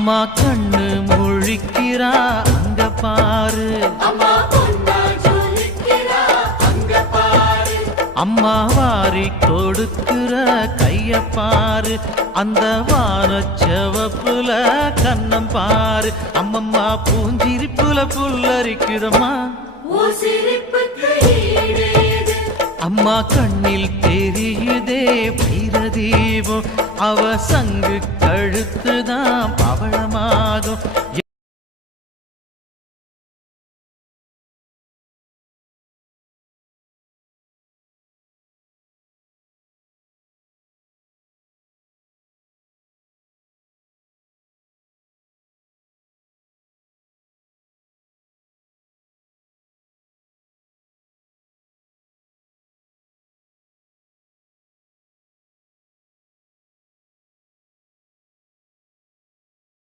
அம்மா கண்ணு முழிக்கிறா அங்க பாரு, அம்மா வாரி கொடுக்கிற கைய பாரு, அந்த வானச்சவப்புல கண்ணம் பாரு. அம்மம்மா பூஞ்சிரிப்புல புல்லரிக்குதம்மா, அம்மா கண்ணில் தெரியுதே வைரதீபம், அவ சங்கு கழுத்துதான் பவள